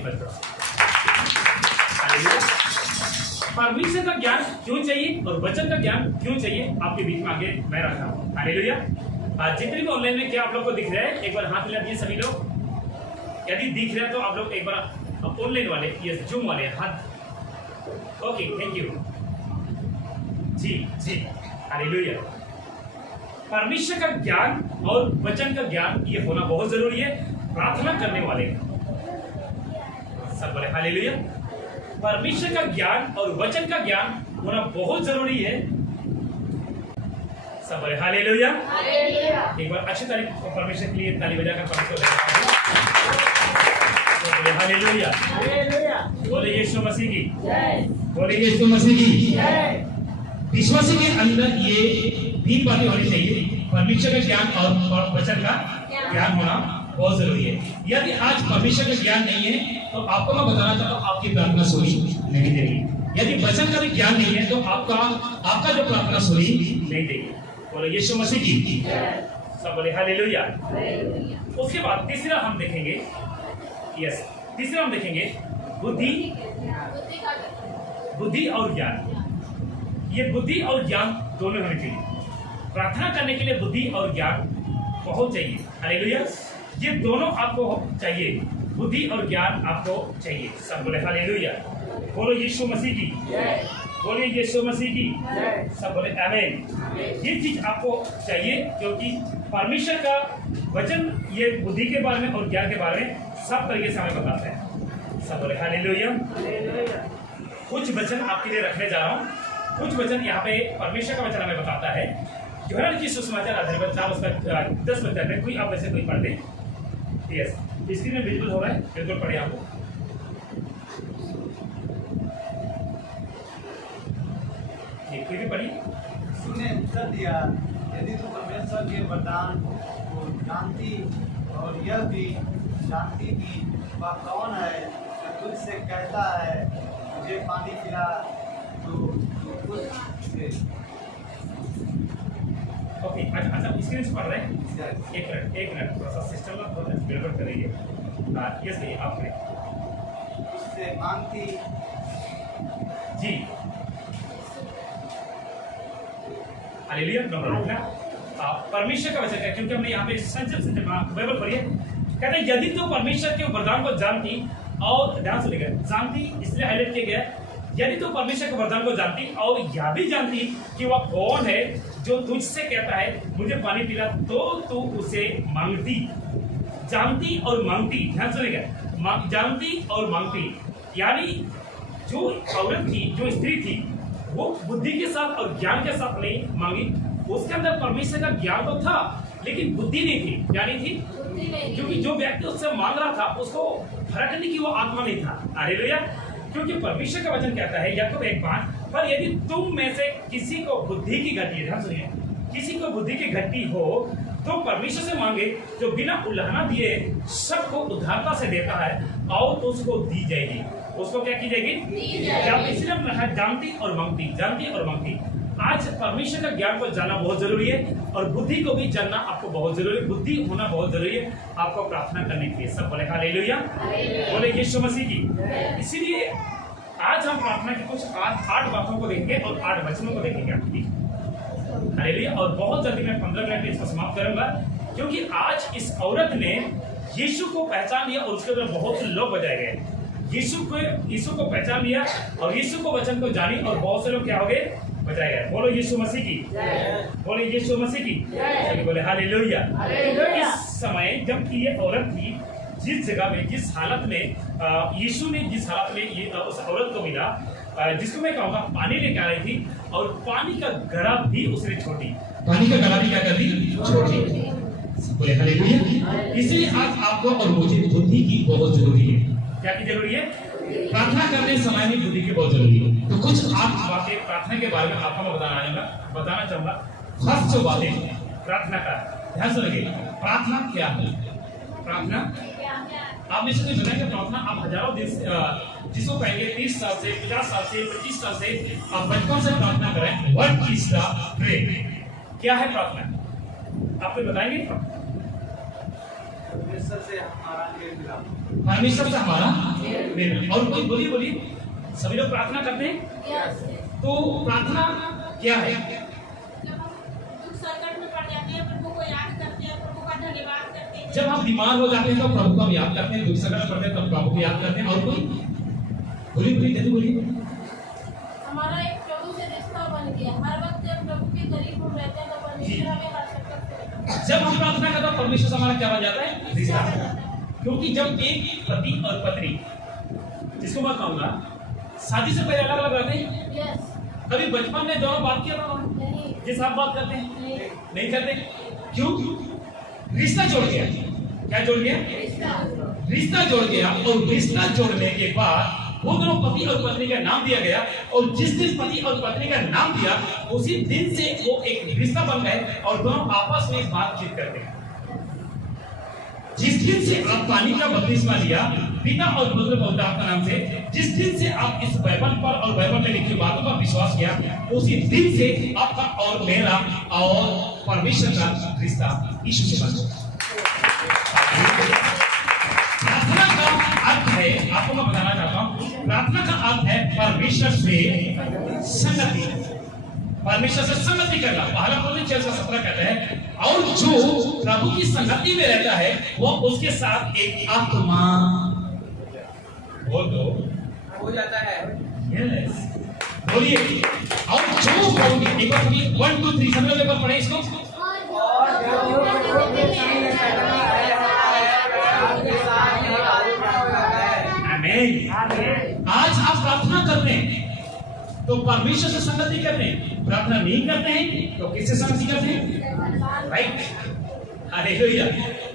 परमेश्वर का ज्ञान क्यों चाहिए और वचन का ज्ञान क्यों चाहिए, आपके बीच में आगे मैं रखा हूँ। हालेलुया। जितने भी ऑनलाइन में क्या आप लोग को दिख रहा है, एक बार हाथ मिला दिए सभी लोग। यदि दिख रहा है तो आप लोग एक बार ऑनलाइन वाले, ये जूम वाले हाथ। Okay, thank you ji. Hallelujah. परमेश्वर का ज्ञान और वचन का ज्ञान ये होना बहुत जरूरी है प्रार्थना करने वाले। सब बोले हालेलुया। परमेश्वर का ज्ञान और वचन का ज्ञान होना बहुत जरूरी है। सब बोले हालेलुया। एक बार अच्छी तारीफ परमेश्वर के लिए ताली बजाकर परमेश्वर बोले हालेलुया। बोले यीशु मसीह की। बोले यीशु मसीह की। विश्वासी के अंदर ये 3 बातें होनी चाहिए, परमेश्वर का ज्ञान और वचन का ज्ञान होना बहुत जरूरी है। यदि आज परमेश्वर का ज्ञान नहीं है तो आपको मैं बताना चाहता हूँ आपकी प्रार्थना सुनी नहीं देगी। यदि वचन का भी ज्ञान नहीं है तो आपका जो प्रार्थना सुनी नहीं देगी। बोलो यीशु मसीह की। सब बोले हालेलुया। उसके बाद तीसरा हम देखेंगे बुद्धि और ज्ञान। ये बुद्धि और ज्ञान दोनों होने चाहिए। प्रार्थना करने के लिए बुद्धि और ज्ञान बहुत चाहिए। हालेलुया। ये दोनों आपको चाहिए, बुद्धि और ज्ञान आपको चाहिए। सब बोले हालेलुया। बोलो यीशु मसीह की, बोलिए यीशु मसीह की, सब बोले आमीन। ये चीज आपको चाहिए क्योंकि परमेश्वर का वचन ये बुद्धि के बारे में और ज्ञान के बारे में सब तरीके से हमें बताता है। सब बोले हालेलुया। कुछ वचन आपके लिए रखने जा रहा हूँ। कुछ वचन यहाँ पे परमेश्वर का वचन हमें बताता है। यूहन्ना की सुसमाचार अध्याय 4 उसका 10 वचन में कोई आप वैसे कोई पढ़ दें। यस, स्क्रीन में बिल्कुल हो रहा है, बिल्कुल पढ़िए आपको। फिर भी पढ़िए। उसने उत्तर दिया, यदि तू परमेश्वर के वरदान को जानती और यह भी जानती कि वह कौन है जो तुझसे कहता है मुझे पानी पिला, तो कुछ ओके, अच्छा स्क्रीन से पढ़ रहे हैं। एक मिनट थोड़ा सा सिस्टम में थोड़ा गड़बड़ करेंगे। यस भैया आप करें। उससे मांगती जी। हालेलुया। परमेश्वर का वचन है, क्योंकि हमने यहाँ पे संक्षिप्त बाइबल पढ़ी है। कहते हैं यदि तो परमेश्वर के वरदान को जानती, और ध्यान सुनिएगा, जानती इसलिए हाईलाइट किया गया, यदि तो परमेश्वर के वरदान को जानती और यह भी जानती कि वह कौन है जो तुझसे कहता है मुझे पानी पिला, तो तू उसे मांगती। जानती और मांगती, ध्यान सुनिएगा, जानती और मांगती, यानी जो औरत थी, जो स्त्री थी, वो बुद्धि के साथ और ज्ञान के साथ नहीं मांगी। उसके अंदर परमेश्वर का ज्ञान तो था लेकिन बुद्धि नहीं थी, क्या नहीं थी? क्योंकि जो व्यक्ति उससे मांग रहा था उसको फर्क नहीं कि वो आत्मा नहीं था। हालेलुया। क्योंकि परमेश्वर का वचन कहता है याकूब 1:5, पर यदि तुम में से किसी को बुद्धि की घटी, ध्यान सुनिए, किसी को बुद्धि की घटी हो तो परमेश्वर से मांगे जो बिना उल्लंघना दिए सबको उदारता से देता है और उसको दी जाएगी। उसको क्या की जाएगी? इसलिए हमने कहा जानती और मांगती, जानती और मांगती। आज परमेश्वर का ज्ञान को जानना बहुत जरूरी है और बुद्धि को भी जानना आपको बहुत जरूरी है। बुद्धि होना बहुत जरूरी है आपको प्रार्थना करने के लिए। सब बोले हालेलुया, बोले यीशु मसीह की। इसीलिए आज हम प्रार्थना की कुछ 8 बातों को देखेंगे और 8 वचनों को देखेंगे आपकी। हालेलुया। और बहुत जल्दी मैं 15 मिनट में इसको समाप्त करूंगा, क्योंकि आज इस औरत ने यीशु को पहचान लिया और उसके अंदर बहुत से लोग बजाए गए। यीशु को पहचान लिया और यीशु को वचन को जानी और बहुत से लोग क्या हो गए? बजाए गए। बोलो यीशु मसीह की, बोलो यीशु मसीह की, बोले हालेलुया। इस समय जबकि ये औरत थी, जिस जगह में, जिस हालत में यीशु ने जिस हालत में उस औरत को मिला, जिसको मैं कहूँगा पानी लेकर आई थी और पानी का घड़ा भी उसने छोड़ी। पानी का घड़ा भी क्या कर दी? छोड़ी। बोले हालेलुया। इसलिए आज आपको और मुझे बुद्धि की बहुत जरूरी है। क्या की जरूरी है? प्रार्थना करने समय में बुद्धि की बहुत जरूरी है। तो कुछ आप बातें प्रार्थना के बारे में आपको मैं बताना चाहूंगा। फर्स्ट जो बातें प्रार्थना का, ध्यान सुनिए, प्रार्थना क्या है? प्रार्थना आप में से कोई बताएंगे? प्रार्थना आप हजारों दिन जिसको कहेंगे 30 साल से, 50 साल से, 25 साल से आप बचपन से प्रार्थना करें। What is the prey? क्या है प्रार्थना? आप कोई बताएंगे? परमेश्वर से हमारा मेल मिला। परमेश्वर से हमारा मेल। और कोई बोलिए, सभी लोग प्रार्थना करते हैं। तो प्रार्थना क्या है? जब हम दुख संकट में पड़ जाते हैं, प्रभु को याद करते हैं, प्रभु का धन्यवाद करते हैं। जब हम बीमार हो जाते हैं तो प्रभु को हम याद करते हैं, दुख संकट में पड़ते हैं तब प्रभु को याद करते हैं। और कोई बोलिए। हमारा एक प्रभु से रिश्ता बन गया। हर वक्त जब प्रभु के करीब हम रहते हैं तो परमेश्वर हमें हर सकत से जब हम प्रार्थना करते हैं परमेश्वर से हमारा क्या बन जाता है? रिश्ता। क्योंकि जब एक पति और पत्नी, जिसको मैं कहूँगा शादी से पहले अलग अलग रहते हैं, यस कभी बचपन में दोनों बात किया था? नहीं जिस आप बात करते हैं नहीं नहीं करते। क्यों? रिश्ता जोड़ गया। क्या जोड़ गया? रिश्ता जोड़ गया। और रिश्ता जोड़ने के बाद वो दोनों पति और पत्नी का नाम दिया गया, और जिस दिन पति और पत्नी का नाम दिया उसी दिन से वो एक रिश्ता बन गए और दोनों आपस में बातचीत करते हैं। जिस दिन से आप पानी का बपतिस्मा लिया पिता और पुत्र पवित्र आत्मा नाम से, जिस दिन से आप इस बाइबल पर और बाइबल में लिखी बातों पर विश्वास किया, उसी दिन से आपका और मेरा और परमेश्वर का रिश्ता यीशु से बन गया। प्रार्थना का अर्थ है, आपको मैं बताना चाहता हूँ, प्रार्थना का अर्थ है परमेश्वर से संगति। परमेश्वर से संगति करना। पहला कोरिन्थियों 6:17 कहते हैं, और जो प्रभु की संगति में रहता है वो उसके साथ एक आत्मा बोल दो हो जाता है। यस बोलिए। और जो प्रभु की, एक बार 1 2 3 सब लोग एक बार पढ़े इसको। आमीन। आज आप प्रार्थना कर रहे हैं तो परमेश्वर से संगति कर रहे हैं, प्रार्थना नहीं करते हैं तो किससे संगति करते हैं? Right, hallelujah.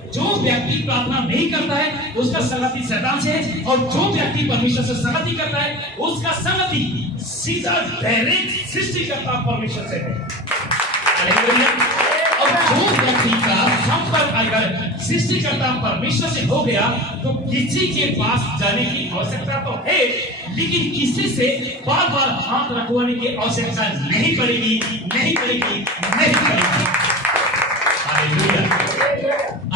जो व्यक्ति प्रार्थना नहीं करता है उसका संगति शैतान से है, और जो व्यक्ति परमेश्वर से संगति करता है उसका संगति सीधा डायरेक्ट सृष्टिकर्ता परमेश्वर से है। हालेलुया। और जो व्यक्ति का संपर्क अगर सृष्टिकर्ता परमेश्वर से हो गया तो किसी के पास जाने की आवश्यकता तो है, लेकिन किसी से बार बार हाथ रखवाने की आवश्यकता नहीं पड़ेगी, नहीं पड़ेगी, नहीं पड़ेगी। हालेलुया।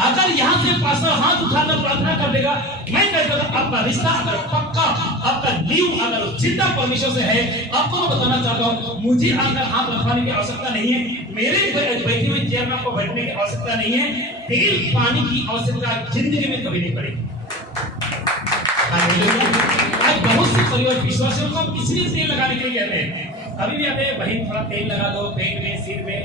अगर यहाँ से पास्टर हाथ उठाकर प्रार्थना कर देगा, मैं कहता हूँ आपका रिश्ता अगर पक्का, आपका नींव अगर जिंदा परमेश्वर से है, आपको मैं बताना चाहता हूँ, मुझे आकर हाथ रखवाने की आवश्यकता नहीं है, मेरे बैठे हुए चेयर में आपको बैठने की आवश्यकता नहीं है, तेल पानी की आवश्यकता जिंदगी में कभी नहीं पड़ेगी। आज बहुत से परिवार विश्वासियों को हम इसलिए तेल लगाने के लिए कहते हैं, अभी भी आते हैं बहन थोड़ा तेल लगा दो पेट में, सिर में।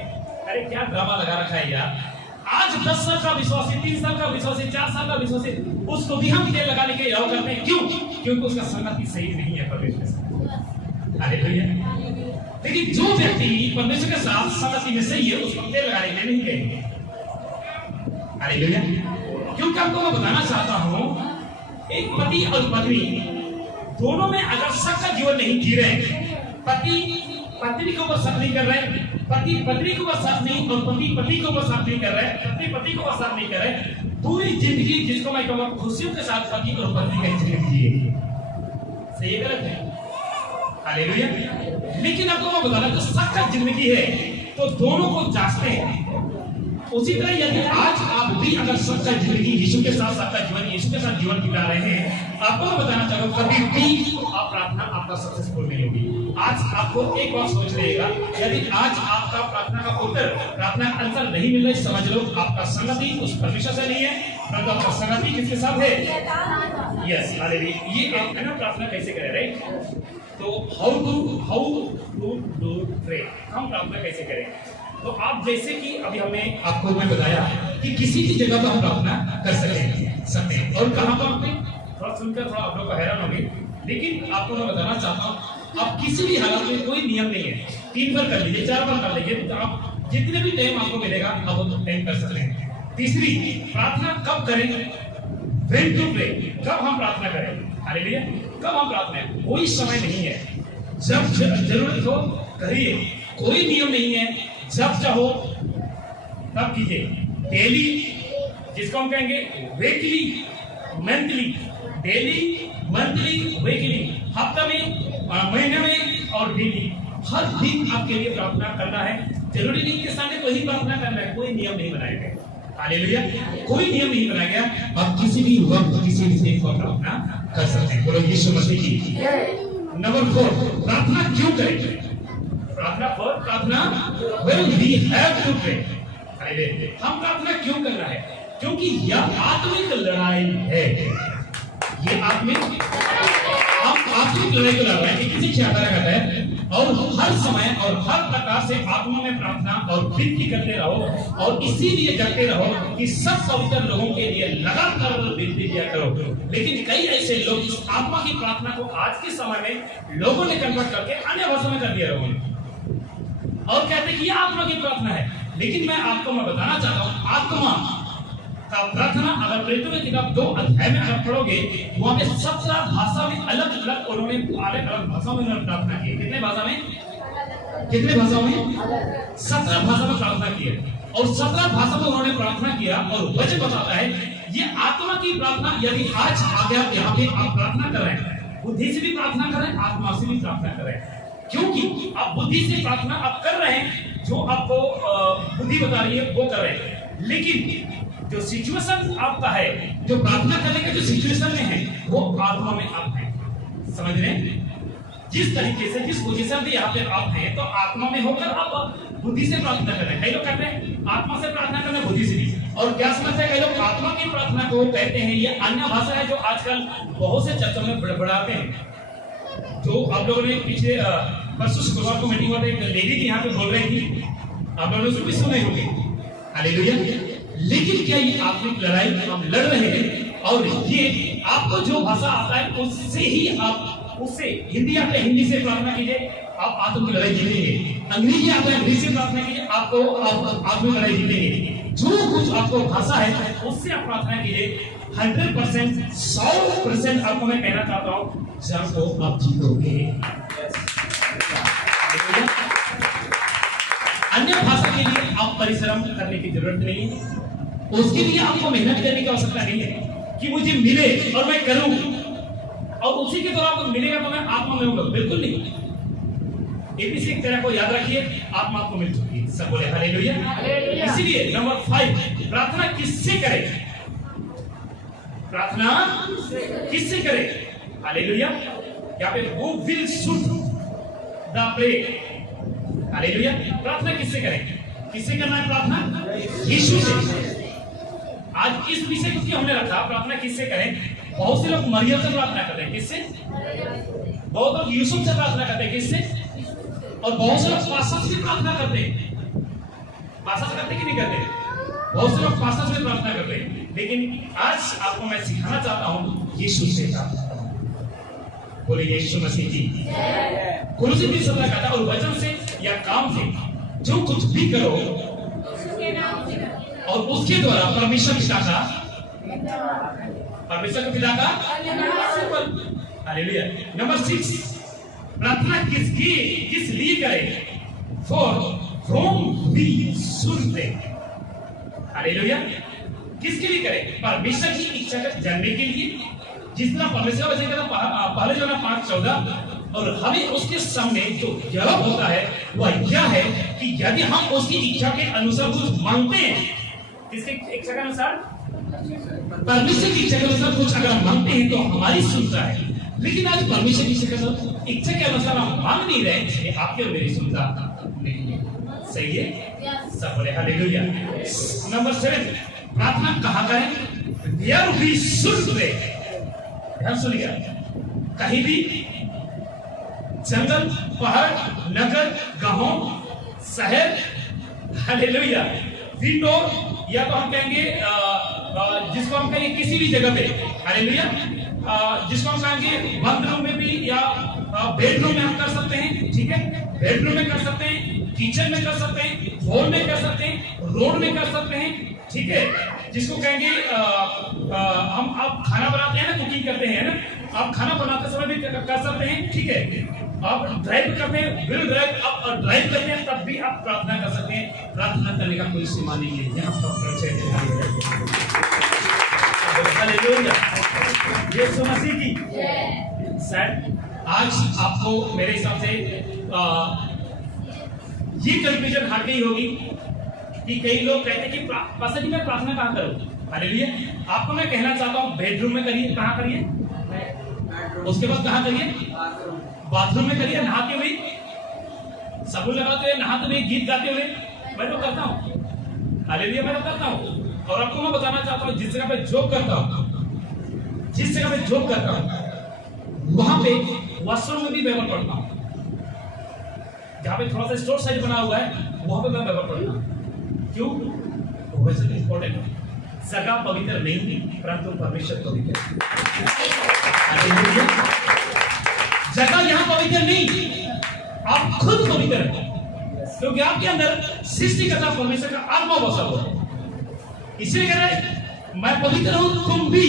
अरे क्या ड्रामा लगा रखा है यार। आज 10 साल का विश्वासी, 3 साल का विश्वासी, 4 साल का विश्वासी, उसको भी हम तेल लगाने के याव करते हैं। क्यों? क्योंकि उसका संगति सही नहीं है परमेश्वर से। हालेलुया। लेकिन जो व्यक्ति परमेश्वर के साथ संगति में सही है उसको तेल लगाने के लिए नहीं कहेंगे। हालेलुया। क्योंकि आपको मैं बताना चाहता हूं, एक पति और पत्नी दोनों में अगर शक का जीवन नहीं जी रहे, पति पत्नी के ऊपर शक नहीं कर रहे, पति पत्नी के ऊपर शक नहीं, और पति पति के ऊपर शक नहीं कर रहे, पति पति के ऊपर शक नहीं कर रहे, पूरी जिंदगी जिसको मैं कहूँगा खुशियों के साथ पति और पत्नी का जिंदगी जिएगी। सही है गलत है? हालेलुया। लेकिन आपको मैं बताना, जो शक का जिंदगी है तो दोनों को जांचते हैं। उसी तरह यदि आज आप भी अगर सच्चा जिंदगी यीशु के साथ, सच्चा जीवन यीशु के साथ जीवन बिता रहे हैं, आपको मैं बताना चाहता हूँ कभी भी आप प्रार्थना आपका सक्सेसफुल नहीं होगी। आज आपको एक बात सोच लीजिएगा, यदि आज आपका प्रार्थना का उत्तर, प्रार्थना का आंसर नहीं मिल रहा, समझ लो आपका संगति उस परमेश्वर से नहीं है, परंतु आपका संगति किसके साथ है? Yes, hallelujah. ये एक है ना प्रार्थना कैसे करें, राइट? तो हाउ टू डू प्रे, हम प्रार्थना कैसे करें? तो आप जैसे कि अभी हमने आपको मैं बताया कि किसी की जगह पर हम प्रार्थना कर सकते हैं, और कहां पर आपने थोड़ा सुनकर थोड़ा आप लोग को हैरान होंगे, लेकिन आपको मैं बताना चाहता हूं, आप किसी भी हालत में कोई नियम नहीं है, 3 बार कर लीजिए, 4 बार कर लीजिए, तो आप जितने भी टाइम आपको मिलेगा आप वो टाइम कर सकते हैं। तीसरी, प्रार्थना कब करें? व्हेन टू प्रे, कब हम प्रार्थना करें? हालेलुया। कब हम प्रार्थना, कोई समय नहीं है, जब जरूरत हो करिए, कोई नियम नहीं है, जब चाहो तब कीजिए। डेली, जिसको हम कहेंगे weekly, monthly, daily, monthly, weekly, हफ्ता में, महीने में और डेली, हर दिन आपके लिए प्रार्थना करना है। जरूरी नहीं कि संडे को ही प्रार्थना करना है, कोई नियम नहीं बनाया गया। हालेलुया। कोई नियम नहीं बनाया गया, आप किसी भी वक्त किसी भी दिन को प्रार्थना कर सकते हैं। बोलो यीशु मसीह की। नंबर 4, प्रार्थना क्यों करें? प्रार्थना when we have to pray, हम प्रार्थना क्यों करना है? क्योंकि यह आत्मिक लड़ाई है। ये आत्मिक लड़ाई को लड़ रहे हैं, किसी ख्याल करता है, और हर समय और हर प्रकार से आत्मा में प्रार्थना और विनती करते रहो, और इसीलिए करते रहो कि सब पवित्र लोगों के लिए लगातार विनती किया करो। लेकिन कई ऐसे लोग इस आत्मा की प्रार्थना को आज के समय में लोगों ने कन्वर्ट करके अन्य भाषा में कर दिया लोगों ने, और कहते कि यह आत्मा की प्रार्थना है। लेकिन मैं बताना चाहता हूं, आत्मा का प्रार्थना अगर प्रेरितों की किताब 2 अध्याय में अगर पढ़ोगे, वहां पे 17 भाषा में अलग अलग उन्होंने अलग भाषा में उन्होंने प्रार्थना की। कितने भाषा में? 17 भाषा में प्रार्थना की है, और 17 भाषा में उन्होंने प्रार्थना किया। और वचन बताता है ये आत्मा की प्रार्थना, यदि आज आ गया यहाँ पे आप प्रार्थना कर रहे हैं, बुद्धि से भी प्रार्थना कर रहे हैं, आत्मा से भी प्रार्थना कर रहे हैं, क्योंकि आप बुद्धि से प्रार्थना आप कर रहे हैं, जो आपको बुद्धि बता रही है वो कर रहे हैं, लेकिन जो सिचुएशन आपका है, जो प्रार्थना करने का जो सिचुएशन में है, वो आत्मा में आप हैं। समझ रहे हैं? जिस तरीके से जिस पोजीशन पे यहाँ पे आप हैं, तो आत्मा में होकर आप बुद्धि से प्रार्थना कर रहे हैं। कई लोग कहते हैं आत्मा से प्रार्थना करना, बुद्धि से नहीं। और क्या समझते हैं कई लोग आत्मा की प्रार्थना को कहते हैं ये अन्य भाषा है, जो आजकल बहुत से चर्चों में बढ़ाते हैं। जो आप लोगों ने पीछे परसों शुक्रवार को मीटिंग हुआ था, एक लेडी थी यहाँ पे बोल रही थी, आप लोगों ने उसको भी सुने होंगे। हालेलुया। लेकिन क्या ये आत्मिक लड़ाई हम लड़ रहे हैं? और ये आपको जो भाषा आता है उससे ही आप, उससे हिंदी आता है हिंदी से प्रार्थना कीजिए, आप आत्मिक लड़ाई जीतेंगे। अंग्रेजी आता है अंग्रेजी से प्रार्थना कीजिए, आपको आत्मिक लड़ाई जीतेंगे। जो कुछ आपको भाषा है उससे आप प्रार्थना कीजिए, 100% 100% आपको मैं कहना चाहता हूँ, जब को आप जीतोगे। अन्य भाषा के लिए आप परिश्रम करने की जरूरत नहीं है, उसके लिए आपको मेहनत करने की आवश्यकता नहीं है कि मुझे मिले और मैं करूं और उसी के द्वारा आपको मिलेगा तो मैं आत्मा में होगा, बिल्कुल नहीं। एबीसी की तरह को याद रखिए, आत्मा आपको मिल चुकी है। सब बोले हालेलुया। इसीलिए नंबर 5, प्रार्थना किससे करें? प्रार्थना किससे करें? हालेलुया। यहाँ पे वो will should the prey. Hallelujah. प्रार्थना किससे करें? किससे करना है प्रार्थना? यीशु से। आज इस विषय को हमने रखा, प्रार्थना किससे करें। बहुत से लोग मरियम से प्रार्थना करते हैं, किससे? बहुत लोग यूसुफ से प्रार्थना करते हैं, किससे? और बहुत से लोग पास्टर से प्रार्थना करते हैं। पास्टर करते कि नहीं करते? बहुत से लोग पास्टर से प्रार्थना करते हैं। लेकिन आज आपको मैं सिखाना चाहता हूँ यीशु से प्रार्थना। बोलिए यीशु मसीह की। कुलसी भी सदा कहता, और वचन से या काम से जो कुछ भी करो और उसके द्वारा परमेश्वर पिता का हालेलुया। नंबर 6, प्रार्थना किस लिए करें? For from we should pray. Hallelujah. किसके लिए करें? परमेश्वर की इच्छा को जानने के लिए, जिस तरह परमेश्वर का वचन कहता पहले जो ना 5:14, और हमें उसके सामने जो जवाब होता है वह यह है कि यदि हम उसकी इच्छा के अनुसार कुछ मांगते हैं, किसकी इच्छा के अनुसार? परमेश्वर की इच्छा के अनुसार कुछ अगर हम मांगते हैं तो हमारी सुनता है। लेकिन आज परमेश्वर की इच्छा के अनुसार हम मांग नहीं रहे, इसलिए आपके और मेरी सुनता नहीं है। सही है? सब बोले हालेलुया। नंबर 7, प्रार्थना कहाँ करें? Where we should pray. ध्यान सुनिए, कहीं भी, जंगल, पहाड़, नगर, गांव, शहर, हालेलुया, विंडोर, या तो हम कहेंगे जिसको हम कहेंगे किसी भी जगह पे, हालेलुया, जिसको हम कहेंगे बंद रूम में भी, या बेडरूम में हम कर सकते हैं। ठीक है, बेडरूम में कर सकते हैं, किचन में कर सकते हैं, हॉल में कर सकते हैं, रोड में कर सकते हैं। ठीक है, जिसको कहेंगे हम आप खाना बनाते हैं ना, कुकिंग करते हैं ना, आप खाना बनाते समय भी कर सकते हैं। ठीक है, आप ड्राइव करते हैं, व्हील ड्राइव आप ड्राइव करते हैं, तब भी आप प्रार्थना कर सकते हैं। प्रार्थना करने का कोई सीमा नहीं है। यहाँ यीशु मसीह की। सर, आज आपको मेरे हिसाब से ये कंफ्यूजन हट गई होगी कि कई लोग कहते हैं कि पास्टर जी मैं प्रार्थना कहाँ करूँ? हालेलुया। आपको मैं कहना चाहता हूँ बेडरूम में करिए। कहाँ करिए? उसके बाद कहाँ करिए? बाथरूम में करिए, नहाते हुए, साबुन लगाते हुए, नहाते हुए, गीत गाते हुए। मैं तो करता हूँ, हालेलुया, मैं तो करता हूँ। और आपको मैं बताना चाहता हूँ, जिस जगह पे जॉब करता हूँ, जिस जगह पे जॉब करता हूँ, वहां पे वॉशरूम में भी बाइबल पढ़ता हूँ। जहाँ पे थोड़ा सा स्टोर साइज बना हुआ है, वहां पे मैं बाइबल पढ़ता हूँ। क्यों? वैसे इंपॉर्टेंट है। जगह पवित्र नहीं, परंतु परमेश्वर पवित्र है। जगह यहाँ पवित्र नहीं, आप खुद पवित्र हैं, क्योंकि आपके अंदर सृष्टिकर्ता परमेश्वर का आत्मा बसा हुआ है। इसलिए कह रहे मैं पवित्र हूं, तुम भी।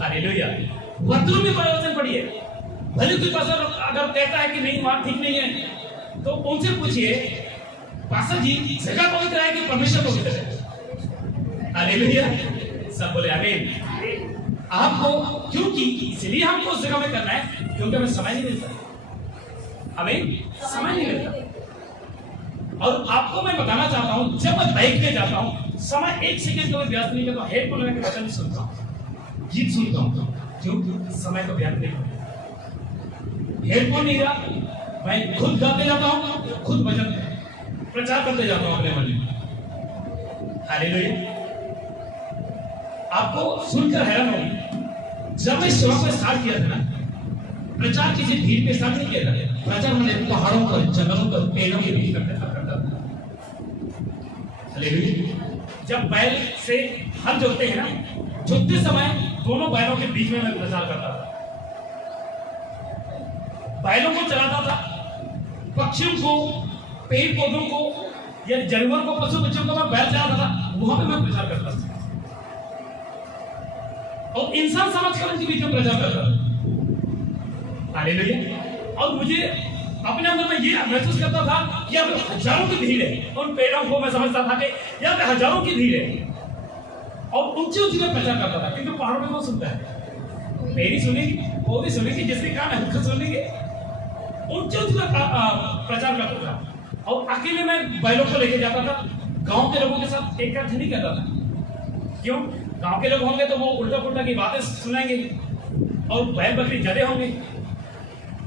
हालेलुया। वचन में वचन पढ़िए। भले कोई पास्टर अगर कहता है कि नहीं बात ठीक नहीं है, तो उनसे पूछिए पास्टर जी जगह पवित्र है कि परमेश्वर पवित्र है? हालेलुया। सब बोले आमीन। आपको क्योंकि इसलिए हमको उस जगह में करना है क्योंकि हमें समय नहीं मिलता, हमें समय नहीं मिलता। और आपको मैं बताना चाहता हूं, जब मैं बाइक पे जाता हूं, समय 1 सेकंड को भी व्यस्त नहीं करता, हेडफोन लगा के वचन सुनता हूं, गीत सुनता हूं। क्यों? समय को व्यर्थ नहीं करता। हेडफोन नहीं रहा, मैं खुद गाते जाता हूँ, खुद भजन प्रचार करते जाता हूँ अपने मन में। हालेलुया। आपको सुनकर हैरान होगी, जब मैं सेवा को स्टार्ट किया था ना, प्रचार किसी भीड़ पे स्टार्ट नहीं किया था। प्रचार मैंने पहाड़ों पर, जंगलों पर, पेड़ों के बीच करता था। हालेलुया। जब बैल से हल जोतते हैं ना, जोतते समय दोनों बैलों के बीच में मैं प्रचार करता था, बैलों को चलाता था, पक्षियों को, पेड़ पौधों को या जानवर को, पशु पक्षियों को मैं बैल चलाता था, वहां पे मैं प्रचार करता था और इंसान समझकर उनके बीच में प्रचार करता था। हालेलुया। और मुझे अपने अंदर में ये महसूस करता था कि अब हजारों की भीड़ है, उन पेड़ों को मैं समझता था कि यहाँ पे हजारों की भीड़ है और ऊंची ऊंची में प्रचार करता था। क्योंकि पहाड़ों में कौन सुनता है? मेरी सुनेगी, वो भी सुनेगी, जिसके कान है उसको सुनेंगे। ऊंची ऊंची में प्रचार करता था और अकेले मैं बैलों को लेके जाता था। गांव के लोगों के साथ एक अर्थ नहीं करता था। क्यों? गांव के लोग होंगे तो वो उल्टा पुल्टा की बातें सुनाएंगे और बैल बकरी ज्यादा होंगे।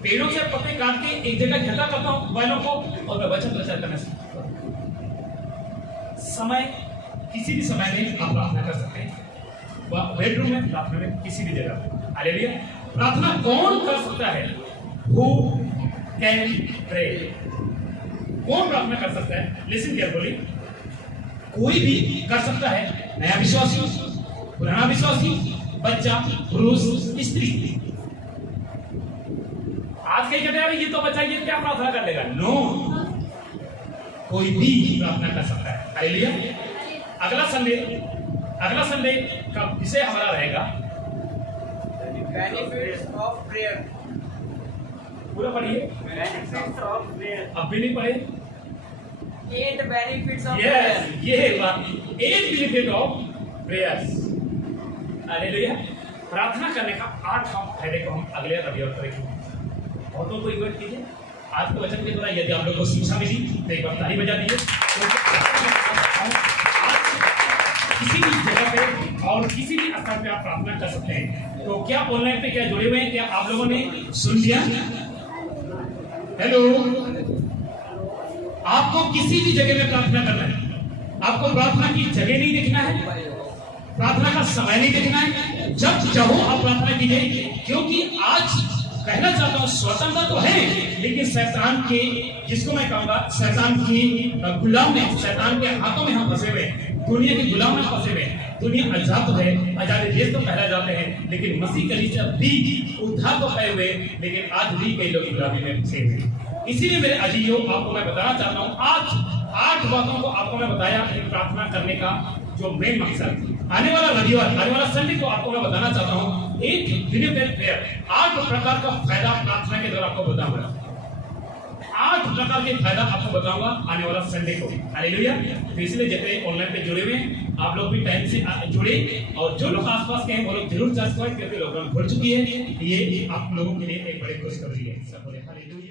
पेड़ों से पत्ते काट के एक जगह इकट्ठा करता हूं बैलों को और मैं वचन प्रचार करना सीखता हूं। समय किसी भी समय में आप प्रार्थना कर सकते हैं, बेडरूम में, प्रार्थना में, किसी भी जगह। हालेलुया। प्रार्थना कौन कर सकता है? Who can pray? कौन प्रार्थना कर सकता है? Listen carefully. कोई भी कर सकता है, नया विश्वासी, पुराना विश्वासी, बच्चा, पुरुष, स्त्री। आज कहीं कहते हैं ये तो बच्चा, ये क्या प्रार्थना कर लेगा? नो, कोई भी प्रार्थना कर सकता है। हालेलुया। अगला संडे का विषय हमारा रहेगा बेनिफिट्स ऑफ प्रेयर। पूरा पढ़िए। Benefits of prayer. अब भी नहीं पढ़े? 8 बेनिफिट्स ऑफ यस, ये है बात। 8 बेनिफिट ऑफ प्रेयर्स। हालेलुया। प्रार्थना करने का 8 फायदे को हम अगले रविवार करेंगे। बहुतों को इन्वाइट कीजिए। आज के वचन के द्वारा यदि आप लोग को शिक्षा मिली तो एक बार ताली बजा दीजिए। किसी भी जगह पे और किसी भी स्थान पे आप प्रार्थना कर सकते हैं। तो क्या ऑनलाइन पे क्या जुड़े हुए हैं? क्या आप लोगों ने सुन लिया? हेलो, आपको किसी भी जगह में प्रार्थना करना है। आपको प्रार्थना की जगह नहीं देखना है, प्रार्थना का समय नहीं देखना है। जब चाहो आप प्रार्थना कीजिए, क्योंकि आज कहना चाहता हूं स्वतंत्रता तो है, लेकिन शैतान के, जिसको मैं कहूंगा शैतान की गुलाम में, शैतान के हाथों में हम फंसे हुए हैं, दुनिया के गुलाम में फंसे हुए हैं। दुनिया आजाद तो है, आजादी देश तो पहला जाते हैं, लेकिन मसीह कलीसिया भी उद्धार तो पाए हुए, लेकिन आज भी कई लोग गुलामी में फंसे हुए। इसीलिए मेरे अजीजों, आपको मैं बताना चाहता हूँ, आज 8 बातों को आपको मैं बताया प्रार्थना करने का जो मेन मकसद। आने वाला रविवार, आने वाला संडे को आपको मैं बताना चाहता हूँ एक बेनिफिट प्रेयर, 8 प्रकार का फायदा प्रार्थना के द्वारा आपको बताऊंगा। 8 प्रकार के फायदा आपको बताऊंगा आने वाला संडे को। हालेलुया। तो इसलिए जितने ऑनलाइन पे जुड़े हुए हैं, आप लोग भी टाइम से जुड़े, और जो लोग आसपास के हैं वो लोग जरूर चर्च ज्वाइन करके लॉकडाउन खुल चुकी है। ये आप लोगों के लिए एक बड़ी खुशखबरी है। सब बोले हालेलुया।